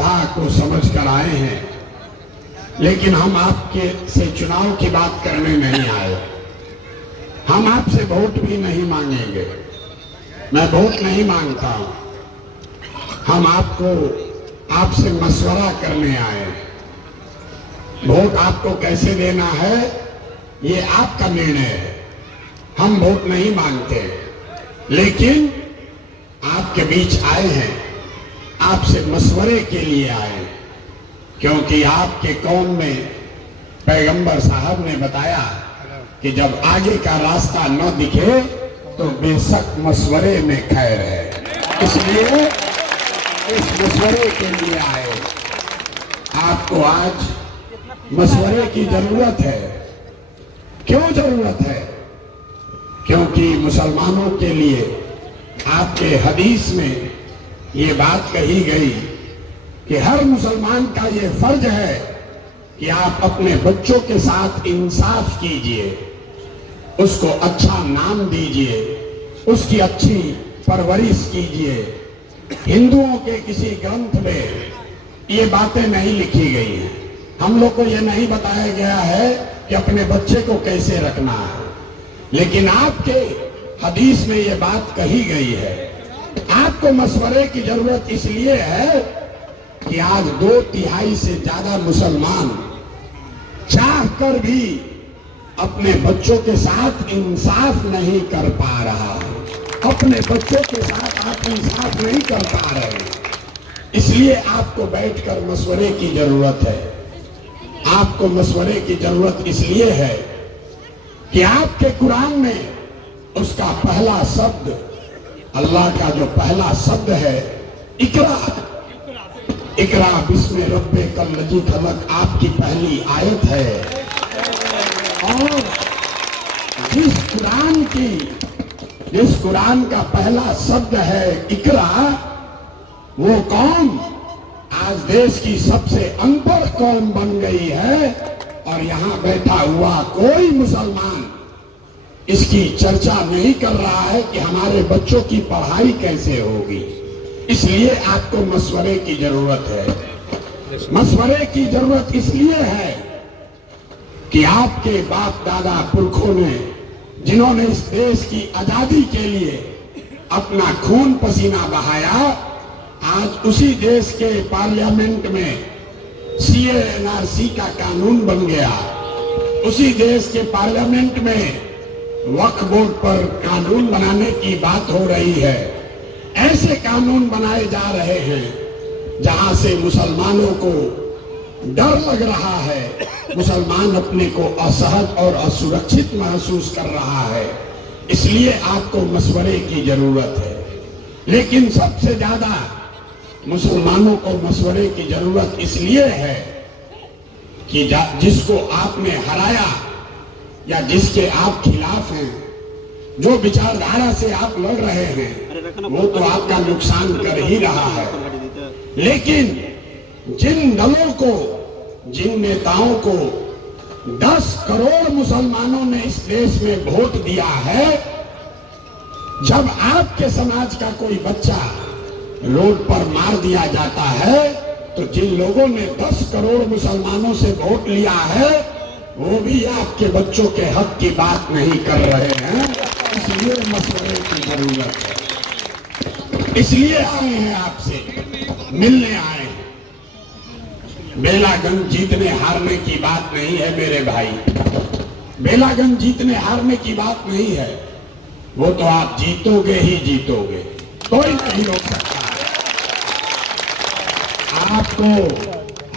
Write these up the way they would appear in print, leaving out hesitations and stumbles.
सभा को समझ कर आए हैं, लेकिन हम आपके से चुनाव की बात करने नहीं आए। हम आपसे वोट भी नहीं मांगेंगे, मैं वोट नहीं मांगता हूं। हम आपसे मशवरा करने आए। वोट आपको कैसे देना है ये आपका निर्णय है। हम वोट नहीं मांगते, लेकिन आपके बीच आए हैं, आपसे मशवरे के लिए आए, क्योंकि आपके कौम में पैगंबर साहब ने बताया कि जब आगे का रास्ता न दिखे तो बेशक मशवरे में खैर है। इसलिए इस मशवरे के लिए आए। आपको आज मशवरे की जरूरत है। क्यों जरूरत है? क्योंकि मुसलमानों के लिए आपके हदीस में ये बात कही गई कि हर मुसलमान का ये फर्ज है कि आप अपने बच्चों के साथ इंसाफ कीजिए, उसको अच्छा नाम दीजिए, उसकी अच्छी परवरिश कीजिए। हिंदुओं के किसी ग्रंथ में ये बातें नहीं लिखी गई हैं। हम लोग को ये नहीं बताया गया है कि अपने बच्चे को कैसे रखना है, लेकिन आपके हदीस में ये बात कही गई है। आपको मशवरे की जरूरत इसलिए है कि आज 2/3 से ज्यादा मुसलमान चाह कर भी अपने बच्चों के साथ इंसाफ नहीं कर पा रहा। अपने बच्चों के साथ आप इंसाफ नहीं कर पा रहे, इसलिए आपको बैठकर मशवरे की जरूरत है। आपको मशवरे की जरूरत इसलिए है कि आपके कुरान में उसका पहला शब्द, अल्लाह का जो पहला शब्द है इकरा, इकरा बिस्मि रब्बिकल लज़ी खलक, आपकी पहली आयत है। और जिस कुरान का पहला शब्द है इकरा, वो कौम आज देश की सबसे अनपढ़ कौम बन गई है, और यहाँ बैठा हुआ कोई मुसलमान इसकी चर्चा नहीं कर रहा है कि हमारे बच्चों की पढ़ाई कैसे होगी। इसलिए आपको मशवरे की जरूरत है। मशवरे की जरूरत इसलिए है कि आपके बाप दादा पुरखों ने, जिन्होंने इस देश की आजादी के लिए अपना खून पसीना बहाया, आज उसी देश के पार्लियामेंट में CA/NRC का कानून बन गया। उसी देश के पार्लियामेंट में वक्फ बोर्ड पर कानून बनाने की बात हो रही है। ऐसे कानून बनाए जा रहे हैं जहां से मुसलमानों को डर लग रहा है, मुसलमान अपने को असहज और असुरक्षित महसूस कर रहा है। इसलिए आपको मशवरे की जरूरत है। लेकिन सबसे ज्यादा मुसलमानों को मशवरे की जरूरत इसलिए है कि जिसको आपने हराया या जिसके आप खिलाफ हैं, जो विचारधारा से आप लड़ रहे हैं, वो तो आपका नुकसान कर ही रहा है। लेकिन जिन दलों को, जिन नेताओं को 10 करोड़ मुसलमानों ने इस देश में वोट दिया है, जब आपके समाज का कोई बच्चा रोड पर मार दिया जाता है, तो जिन लोगों ने 10 करोड़ मुसलमानों से वोट लिया है, वो भी आपके बच्चों के हक की बात नहीं कर रहे हैं। इसलिए मशवरे की जरूरत है। इसलिए आए हैं, आपसे मिलने आए हैं। बेलागंज जीतने हारने की बात नहीं है मेरे भाई। बेलागंज जीतने हारने की बात नहीं है। वो तो आप जीतोगे ही जीतोगे, कोई नहीं रोक सकता। आपको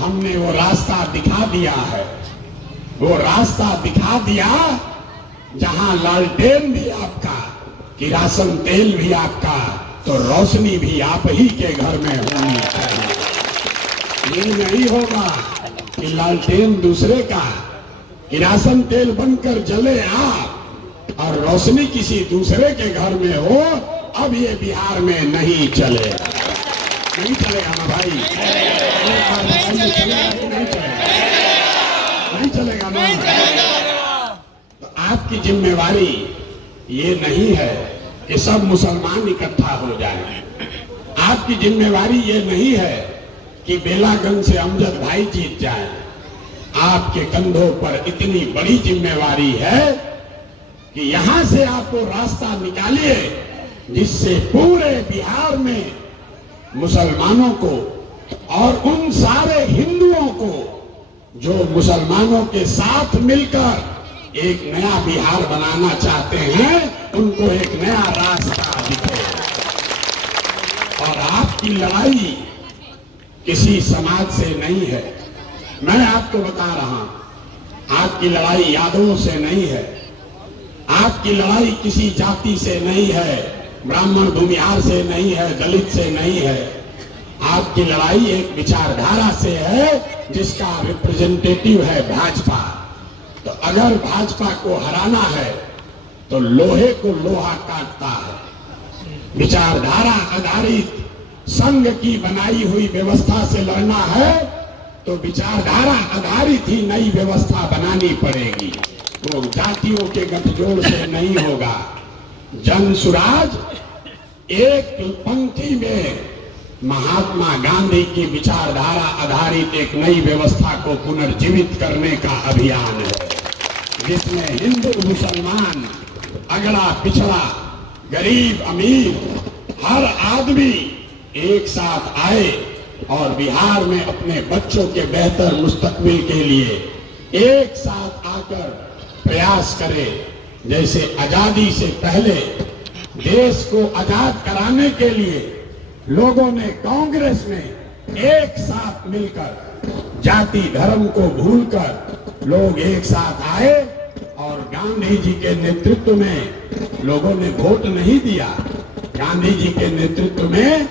हमने वो रास्ता दिखा दिया है। वो रास्ता दिखा दिया जहां लालटेन भी आपका, किरासन तेल भी आपका, तो रोशनी भी आप ही के घर में होनी चाहिए। ये नहीं होगा कि लालटेन दूसरे का, किरासन तेल बनकर जले आप और रोशनी किसी दूसरे के घर में हो। अब ये बिहार में नहीं चलेगा, नहीं चलेगा ना भाई। नहीं चलेगा ना। तो आपकी जिम्मेवारी ये नहीं है कि सब मुसलमान इकट्ठा हो जाए। आपकी जिम्मेवारी ये नहीं है कि बेलागंज से अमजद भाई जीत जाए। आपके कंधों पर इतनी बड़ी जिम्मेवारी है कि यहां से आपको रास्ता निकालिए जिससे पूरे बिहार में मुसलमानों को और उन सारे हिंदुओं को जो मुसलमानों के साथ मिलकर एक नया बिहार बनाना चाहते हैं, उनको एक नया रास्ता दिखे। और आपकी लड़ाई किसी समाज से नहीं है, मैं आपको बता रहा हूं। आपकी लड़ाई यादवों से नहीं है, आपकी लड़ाई किसी जाति से नहीं है, ब्राह्मण भूमिहार से नहीं है, दलित से नहीं है। आपकी लड़ाई एक विचारधारा से है जिसका रिप्रेजेंटेटिव है भाजपा। तो अगर भाजपा को हराना है तो लोहे को लोहा काटता है। विचारधारा आधारित संघ की बनाई हुई व्यवस्था से लड़ना है तो विचारधारा आधारित ही नई व्यवस्था बनानी पड़ेगी। वो जातियों के गठजोड़ से नहीं होगा। जन सुराज एक पंक्ति में महात्मा गांधी की विचारधारा आधारित एक नई व्यवस्था को पुनर्जीवित करने का अभियान है, जिसमें हिंदू मुसलमान, अगड़ा पिछड़ा, गरीब अमीर, हर आदमी एक साथ आए और बिहार में अपने बच्चों के बेहतर मुस्तकबिल के लिए एक साथ आकर प्रयास करे। जैसे आजादी से पहले देश को आजाद कराने के लिए लोगों ने कांग्रेस में एक साथ मिलकर जाति धर्म को भूलकर लोग एक साथ आए और गांधी जी के नेतृत्व में लोगों ने वोट नहीं दिया। गांधी जी के नेतृत्व में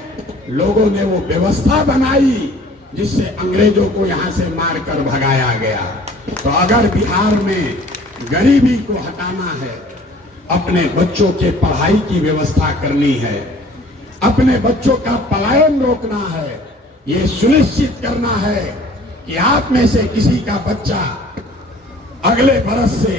लोगों ने वो व्यवस्था बनाई जिससे अंग्रेजों को यहां से मारकर भगाया गया। तो अगर बिहार में गरीबी को हटाना है, अपने बच्चों के पढ़ाई की व्यवस्था करनी है, अपने बच्चों का पलायन रोकना है, ये सुनिश्चित करना है कि आप में से किसी का बच्चा अगले बरस से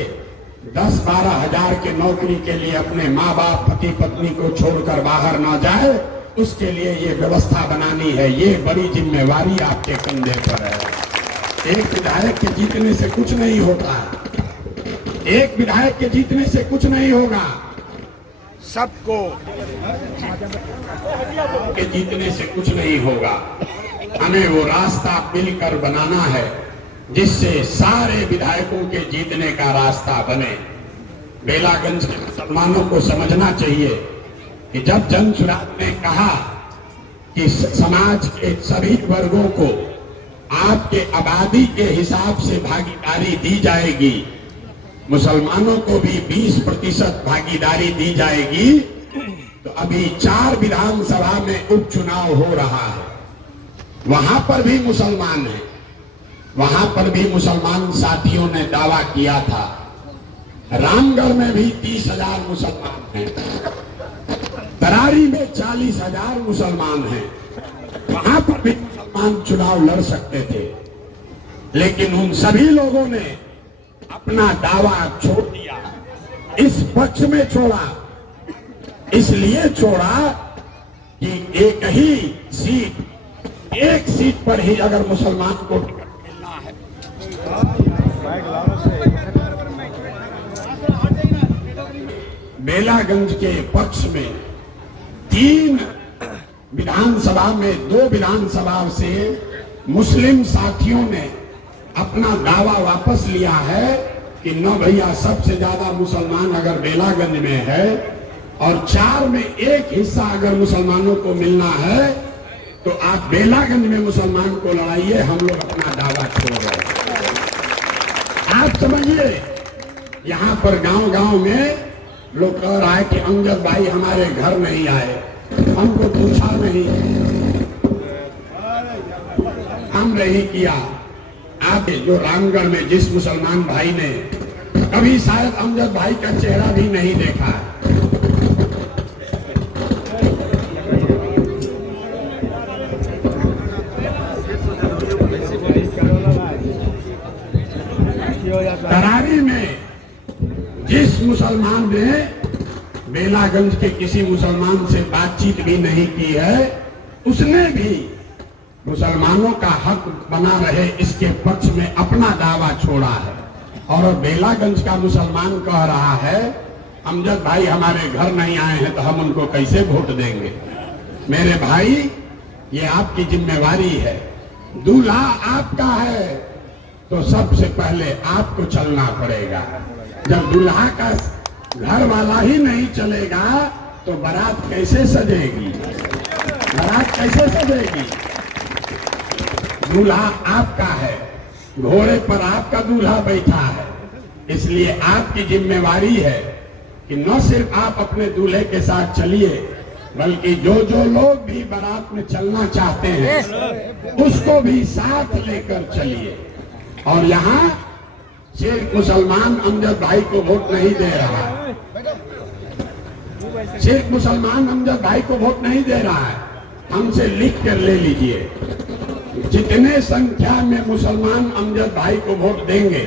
10-12 हजार की नौकरी के लिए अपने माँ बाप पति पत्नी को छोड़कर बाहर ना जाए, उसके लिए ये व्यवस्था बनानी है। ये बड़ी जिम्मेवारी आपके कंधे पर है। एक विधायक के जीतने से कुछ नहीं होता, एक विधायक के जीतने से कुछ नहीं होगा। सबको के जीतने से कुछ नहीं होगा। हमें वो रास्ता मिलकर बनाना है जिससे सारे विधायकों के जीतने का रास्ता बने। बेलागंज के मुसलमानों को समझना चाहिए कि जब जन सुराज ने कहा कि समाज के सभी वर्गों को आपके आबादी के हिसाब से भागीदारी दी जाएगी, मुसलमानों को भी 20% भागीदारी दी जाएगी। तो अभी 4 विधानसभा में उपचुनाव हो रहा है, वहां पर भी मुसलमान हैं, वहां पर भी मुसलमान साथियों ने दावा किया था। रामगढ़ में भी 30,000 मुसलमान हैं, तरारी में 40,000 मुसलमान हैं, वहां पर भी मुसलमान चुनाव लड़ सकते थे। लेकिन उन सभी लोगों ने अपना दावा छोड़ दिया। इस पक्ष में छोड़ा, इसलिए छोड़ा कि एक ही सीट, एक सीट पर ही अगर मुसलमान को टिकट मिलना है। बेलागंज के पक्ष में 3 विधानसभा में 2 विधानसभा से मुस्लिम साथियों ने अपना दावा वापस लिया है कि न भैया, सबसे ज्यादा मुसलमान अगर बेलागंज में है और 4 में 1 हिस्सा अगर मुसलमानों को मिलना है तो आप बेलागंज में मुसलमान को लड़ाइए, हम लोग अपना दावा छोड़ रहे हैं। आप समझिए, यहाँ पर गांव-गांव में लोग कह रहा है कि अमजद भाई हमारे घर नहीं आए, हमको पूछा नहीं, हम नहीं किया। आप जो रामगढ़ में जिस मुसलमान भाई ने कभी शायद अमजद भाई का चेहरा भी नहीं देखा, तरारी में जिस मुसलमान ने बेलागंज के किसी मुसलमान से बातचीत भी नहीं की है, उसने भी मुसलमानों का हक बना रहे इसके पक्ष में अपना दावा छोड़ा है। और बेलागंज का मुसलमान कह रहा है अमजद भाई हमारे घर नहीं आए हैं तो हम उनको कैसे वोट देंगे। मेरे भाई, ये आपकी जिम्मेवारी है। दूल्हा आपका है तो सबसे पहले आपको चलना पड़ेगा। जब दूल्हा का घर वाला ही नहीं चलेगा तो बारात कैसे सजेगी? बारात कैसे सजेगी? दूल्हा आपका है, घोड़े पर आपका दूल्हा बैठा है, इसलिए आपकी जिम्मेवारी है कि न सिर्फ आप अपने दूल्हे के साथ चलिए बल्कि जो जो लोग भी बारात में चलना चाहते हैं उसको भी साथ लेकर चलिए। और यहाँ सिर्फ मुसलमान अमजद भाई को वोट नहीं दे रहा है, सिर्फ मुसलमान अमजद भाई को वोट नहीं दे रहा है, हमसे लिख कर ले लीजिए। जितने संख्या में मुसलमान अमजद भाई को वोट देंगे,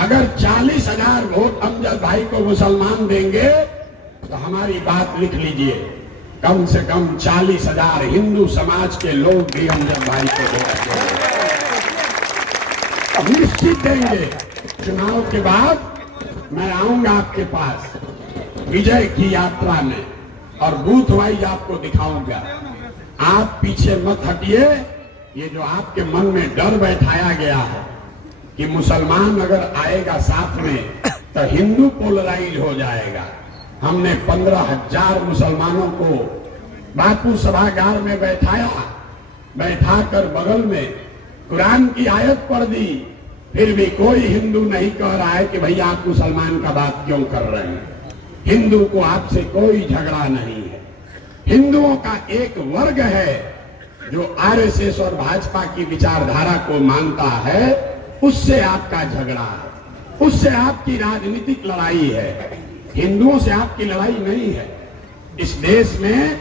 अगर 40,000 वोट अमजद भाई को मुसलमान देंगे तो हमारी बात लिख लीजिए, कम से कम 40,000 हिंदू समाज के लोग भी अमजद भाई को वोट देंगे। अब निश्चित देंगे। चुनाव के बाद मैं आऊंगा आपके पास विजय की यात्रा में और बूथ वाइज आपको दिखाऊंगा। आप पीछे मत हटिए। ये जो आपके मन में डर बैठाया गया है कि मुसलमान अगर आएगा साथ में तो हिंदू पोलराइज हो जाएगा। हमने 15,000 मुसलमानों को बापू सभागार में बैठाकर बगल में कुरान की आयत पढ़ दी, फिर भी कोई हिंदू नहीं कह रहा है कि भैया आप मुसलमान का बात क्यों कर रहे हैं। हिंदू को आपसे कोई झगड़ा नहीं है। हिंदुओं का एक वर्ग है जो आरएसएस और भाजपा की विचारधारा को मानता है, उससे आपका झगड़ा है, उससे आपकी राजनीतिक लड़ाई है। हिंदुओं से आपकी लड़ाई नहीं है। इस देश में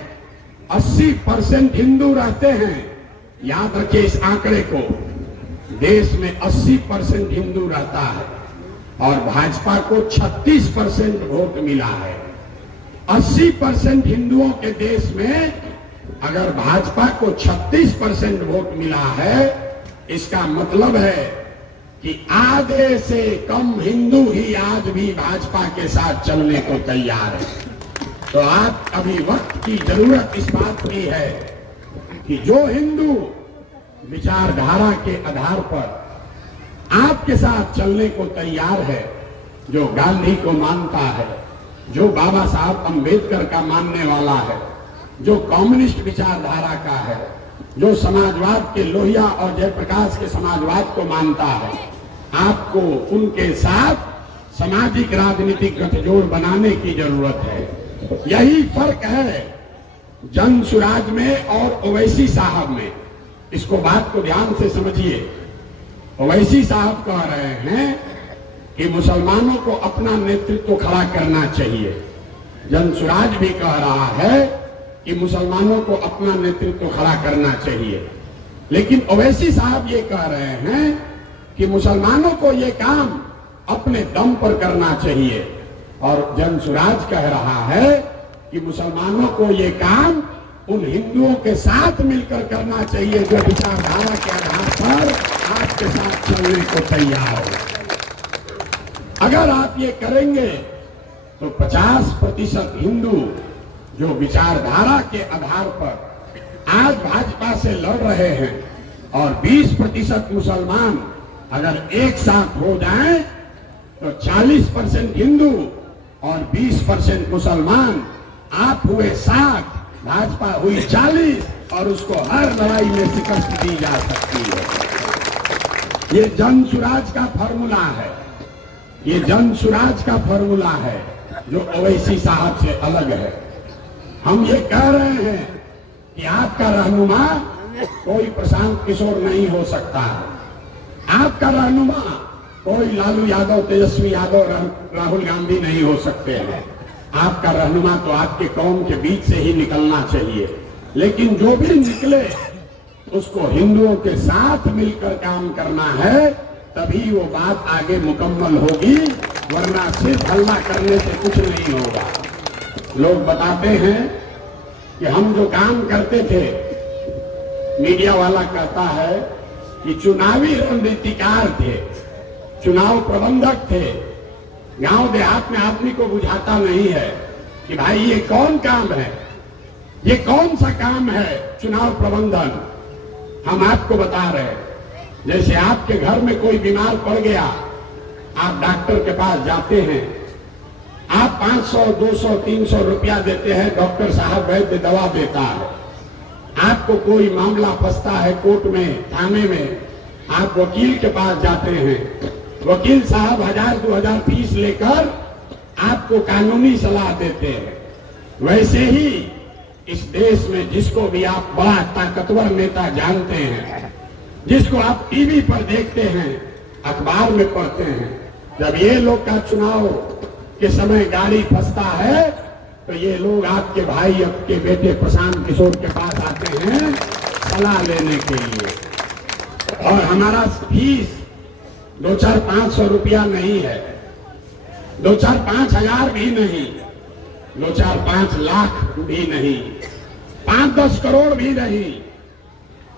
80% हिंदू रहते हैं। याद रखिए इस आंकड़े को। देश में 80% हिंदू रहता है और भाजपा को 36% वोट मिला है। 80% हिंदुओं के देश में अगर भाजपा को 36% वोट मिला है, इसका मतलब है कि आधे से कम हिंदू ही आज भी भाजपा के साथ चलने को तैयार है। तो आप अभी वक्त की जरूरत इस बात की है कि जो हिंदू विचारधारा के आधार पर आपके साथ चलने को तैयार है, जो गांधी को मानता है, जो बाबा साहब अंबेडकर का मानने वाला है, जो कम्युनिस्ट विचारधारा का है, जो समाजवाद के लोहिया और जयप्रकाश के समाजवाद को मानता है, आपको उनके साथ सामाजिक राजनीतिक गठजोड़ बनाने की जरूरत है। यही फर्क है जन सुराज में और ओवैसी साहब में। इसको बात को ध्यान से समझिए। ओवैसी साहब कह रहे हैं कि मुसलमानों को अपना नेतृत्व खड़ा करना चाहिए। जन सुराज भी कह रहा है कि मुसलमानों को अपना नेतृत्व खड़ा करना चाहिए। लेकिन ओवैसी साहब ये कह रहे हैं कि मुसलमानों को ये काम अपने दम पर करना चाहिए, और जन सुराज कह रहा है कि मुसलमानों को ये काम उन हिंदुओं के साथ मिलकर करना चाहिए जो विचारधारा के आधार पर आपके साथ चलने को तैयार हो। अगर आप ये करेंगे तो 50% हिंदू जो विचारधारा के आधार पर आज भाजपा से लड़ रहे हैं और 20% मुसलमान अगर एक साथ हो जाएं तो 40% हिंदू और 20% मुसलमान, आप हुए 60, भाजपा हुई 40 और उसको हर लड़ाई में शिकस्त दी जा सकती है। ये जन सुराज का फॉर्मूला है, ये जन सुराज का फॉर्मूला है जो ओवैसी साहब से अलग है। हम ये कह रहे हैं कि आपका रहनुमा कोई प्रशांत किशोर नहीं हो सकता। आपका रहनुमा कोई लालू यादव, तेजस्वी यादव, राहुल गांधी नहीं हो सकते हैं। आपका रहनुमा तो आपके कौम के बीच से ही निकलना चाहिए। लेकिन जो भी निकले उसको हिंदुओं के साथ मिलकर काम करना है, तभी वो बात आगे मुकम्मल होगी, वरना सिर्फ हल्ला करने से कुछ नहीं होगा। लोग बताते हैं कि हम जो काम करते थे मीडिया वाला कहता है कि चुनावी रणनीतिकार थे, चुनाव प्रबंधक थे। गांव देहात में आदमी को बुझाता नहीं है कि भाई ये कौन काम है, ये कौन सा काम है चुनाव प्रबंधन। हम आपको बता रहे हैं, जैसे आपके घर में कोई बीमार पड़ गया, आप डॉक्टर के पास जाते हैं, आप 500, 200, 300 रुपया देते हैं, डॉक्टर साहब वैद्य दवा देता है। आपको कोई मामला फंसता है कोर्ट में, थाने में, आप वकील के पास जाते हैं, वकील साहब 1000-2000 फीस लेकर आपको कानूनी सलाह देते हैं। वैसे ही इस देश में जिसको भी आप बड़ा ताकतवर नेता जानते हैं, जिसको आप टीवी पर देखते हैं, अखबार में पढ़ते हैं, जब ये लोग का चुनाव के समय गाड़ी फंसता है तो ये लोग आपके भाई, आपके बेटे प्रशांत किशोर के पास आते हैं सलाह लेने के लिए। और हमारा फीस 2-4-500 रुपया नहीं है, 2-4-5 हजार भी नहीं, 2-4-5 लाख भी नहीं, 5-10 करोड़ भी नहीं।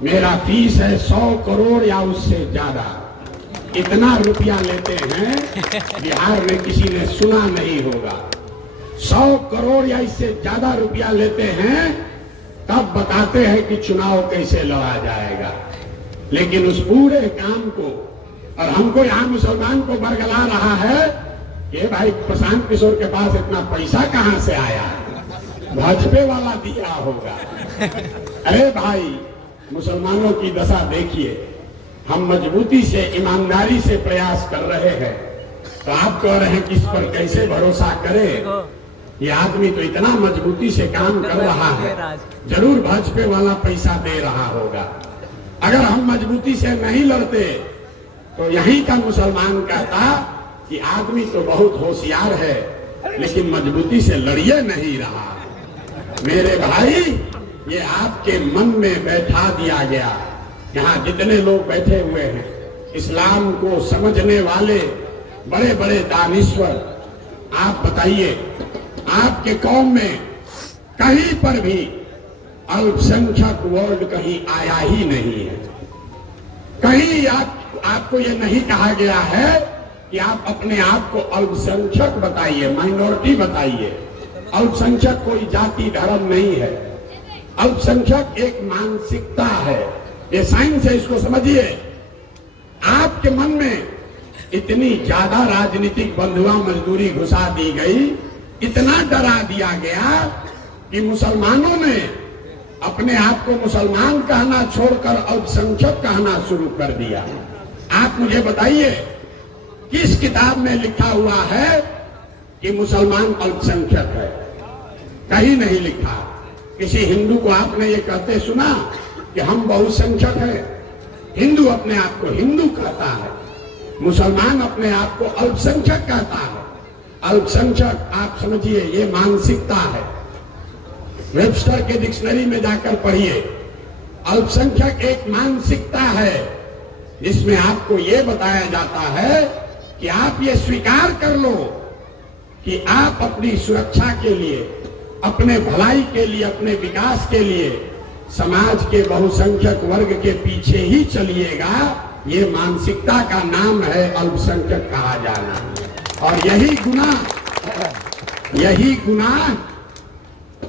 मेरा फीस है 100 करोड़ या उससे ज्यादा। इतना रुपया लेते हैं बिहार में किसी ने सुना नहीं होगा। 100 करोड़ या इससे ज्यादा रुपया लेते हैं, तब बताते हैं कि चुनाव कैसे लड़ा जाएगा। लेकिन उस पूरे काम को, और हमको यहाँ मुसलमान को बरगला रहा है कि भाई प्रशांत किशोर के पास इतना पैसा कहाँ से आया, भाजपा वाला दिया होगा। अरे भाई, मुसलमानों की दशा देखिए। हम मजबूती से, ईमानदारी से प्रयास कर रहे हैं, तो आप कह रहे हैं कि इस पर कैसे भरोसा करें। ये आदमी तो इतना मजबूती से काम कर रहा है, जरूर भाजपा वाला पैसा दे रहा होगा। अगर हम मजबूती से नहीं लड़ते तो यहीं का मुसलमान कहता कि आदमी तो बहुत होशियार है, लेकिन मजबूती से लड़िए नहीं रहा। मेरे भाई, ये आपके मन में बैठा दिया गया। यहाँ जितने लोग बैठे हुए हैं, इस्लाम को समझने वाले बड़े बड़े दानिश्वर, आप बताइए, आपके कौम में कहीं पर भी अल्पसंख्यक वर्ड कहीं आया ही नहीं है। कहीं आपको ये नहीं कहा गया है कि आप अपने आप को अल्पसंख्यक बताइए, माइनॉरिटी बताइए। अल्पसंख्यक कोई जाति धर्म नहीं है। अल्पसंख्यक एक मानसिकता है, ये साइंस है, इसको समझिए। आपके मन में इतनी ज्यादा राजनीतिक बंधुआ मजदूरी घुसा दी गई, इतना डरा दिया गया कि मुसलमानों ने अपने आप को मुसलमान कहना छोड़कर अल्पसंख्यक कहना शुरू कर दिया। आप मुझे बताइए, किस किताब में लिखा हुआ है कि मुसलमान अल्पसंख्यक है? कहीं नहीं लिखा। किसी हिंदू को आपने ये कहते सुना कि हम बहुसंख्यक हैं? हिंदू अपने आप को हिंदू कहता है, मुसलमान अपने आप को अल्पसंख्यक कहता है। अल्पसंख्यक, आप समझिए, ये मानसिकता है। वेबस्टर के डिक्शनरी में जाकर पढ़िए। अल्पसंख्यक एक मानसिकता है जिसमें आपको ये बताया जाता है कि आप ये स्वीकार कर लो कि आप अपनी सुरक्षा के लिए, अपने भलाई के लिए, अपने विकास के लिए समाज के बहुसंख्यक वर्ग के पीछे ही चलिएगा। ये मानसिकता का नाम है अल्पसंख्यक कहा जाना। और यही गुनाह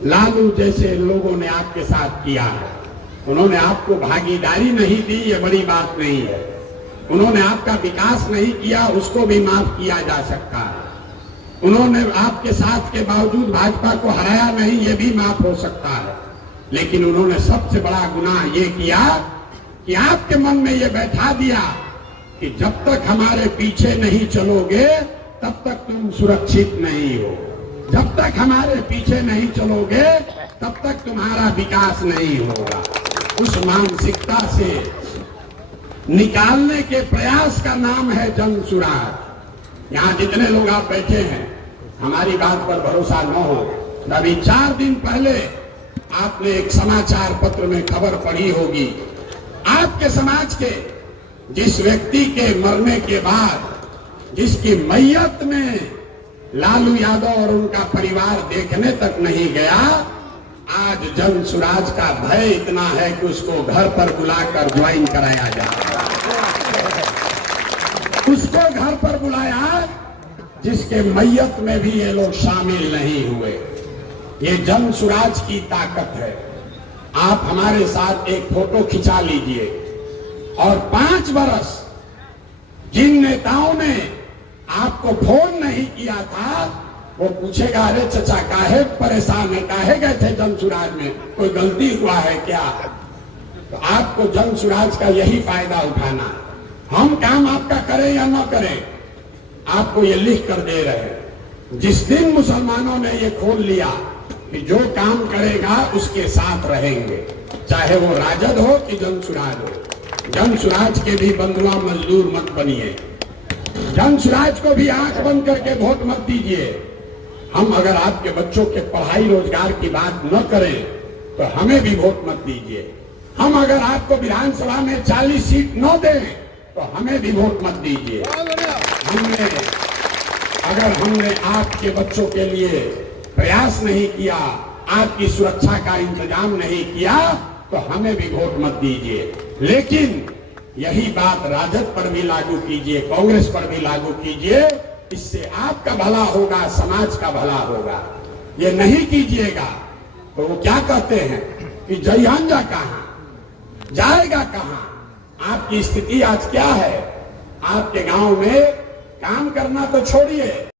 लालू जैसे लोगों ने आपके साथ किया है। उन्होंने आपको भागीदारी नहीं दी, ये बड़ी बात नहीं है। उन्होंने आपका विकास नहीं किया, उसको भी माफ किया जा सकता है। उन्होंने आपके साथ के बावजूद भाजपा को हराया नहीं, ये भी माफ हो सकता है। लेकिन उन्होंने सबसे बड़ा गुनाह ये किया कि आपके मन में ये बैठा दिया कि जब तक हमारे पीछे नहीं चलोगे तब तक तुम सुरक्षित नहीं हो, जब तक हमारे पीछे नहीं चलोगे तब तक तुम्हारा विकास नहीं होगा। उस मानसिकता से निकालने के प्रयास का नाम है जन सुराग। यहाँ जितने लोग आप बैठे हैं, हमारी बात पर भरोसा न हो, अभी 4 दिन पहले आपने एक समाचार पत्र में खबर पढ़ी होगी, आपके समाज के जिस व्यक्ति के मरने के बाद जिसकी मैयत में लालू यादव और उनका परिवार देखने तक नहीं गया, आज जन सुराज का भय इतना है कि उसको घर पर बुलाकर ज्वाइन कराया जाए। उसको घर पर बुलाया जिसके मैयत में भी ये लोग शामिल नहीं हुए। ये जन सुराज की ताकत है। आप हमारे साथ एक फोटो खिंचा लीजिए और 5 बरस जिन नेताओं ने आपको फोन नहीं किया था वो पूछेगा, अरे चचा काहे परेशान है, काहे गए थे जन सुराज में, कोई गलती हुआ है क्या? तो आपको जन सुराज का यही फायदा उठाना है। हम काम आपका करें या ना करें, आपको ये लिख कर दे रहे हैं। जिस दिन मुसलमानों ने ये खोल लिया कि जो काम करेगा उसके साथ रहेंगे, चाहे वो राजद हो कि जन सुराज हो। जन सुराज के भी बंधुआ मजदूर मत बनिए, जन सुराज को भी आंख बंद करके वोट मत दीजिए। हम अगर आपके बच्चों के पढ़ाई रोजगार की बात न करें तो हमें भी वोट मत दीजिए। हम अगर आपको विधानसभा में 40 सीट न दें तो हमें भी वोट मत दीजिए। अगर हमने आपके बच्चों के लिए प्रयास नहीं किया, आपकी सुरक्षा का इंतजाम नहीं किया तो हमें भी वोट मत दीजिए। लेकिन यही बात राजद पर भी लागू कीजिए, कांग्रेस पर भी लागू कीजिए। इससे आपका भला होगा, समाज का भला होगा। ये नहीं कीजिएगा तो वो क्या कहते हैं कि जयहांजा कहां जाएगा, कहां? आपकी स्थिति आज क्या है? आपके गांव में काम करना तो छोड़िए,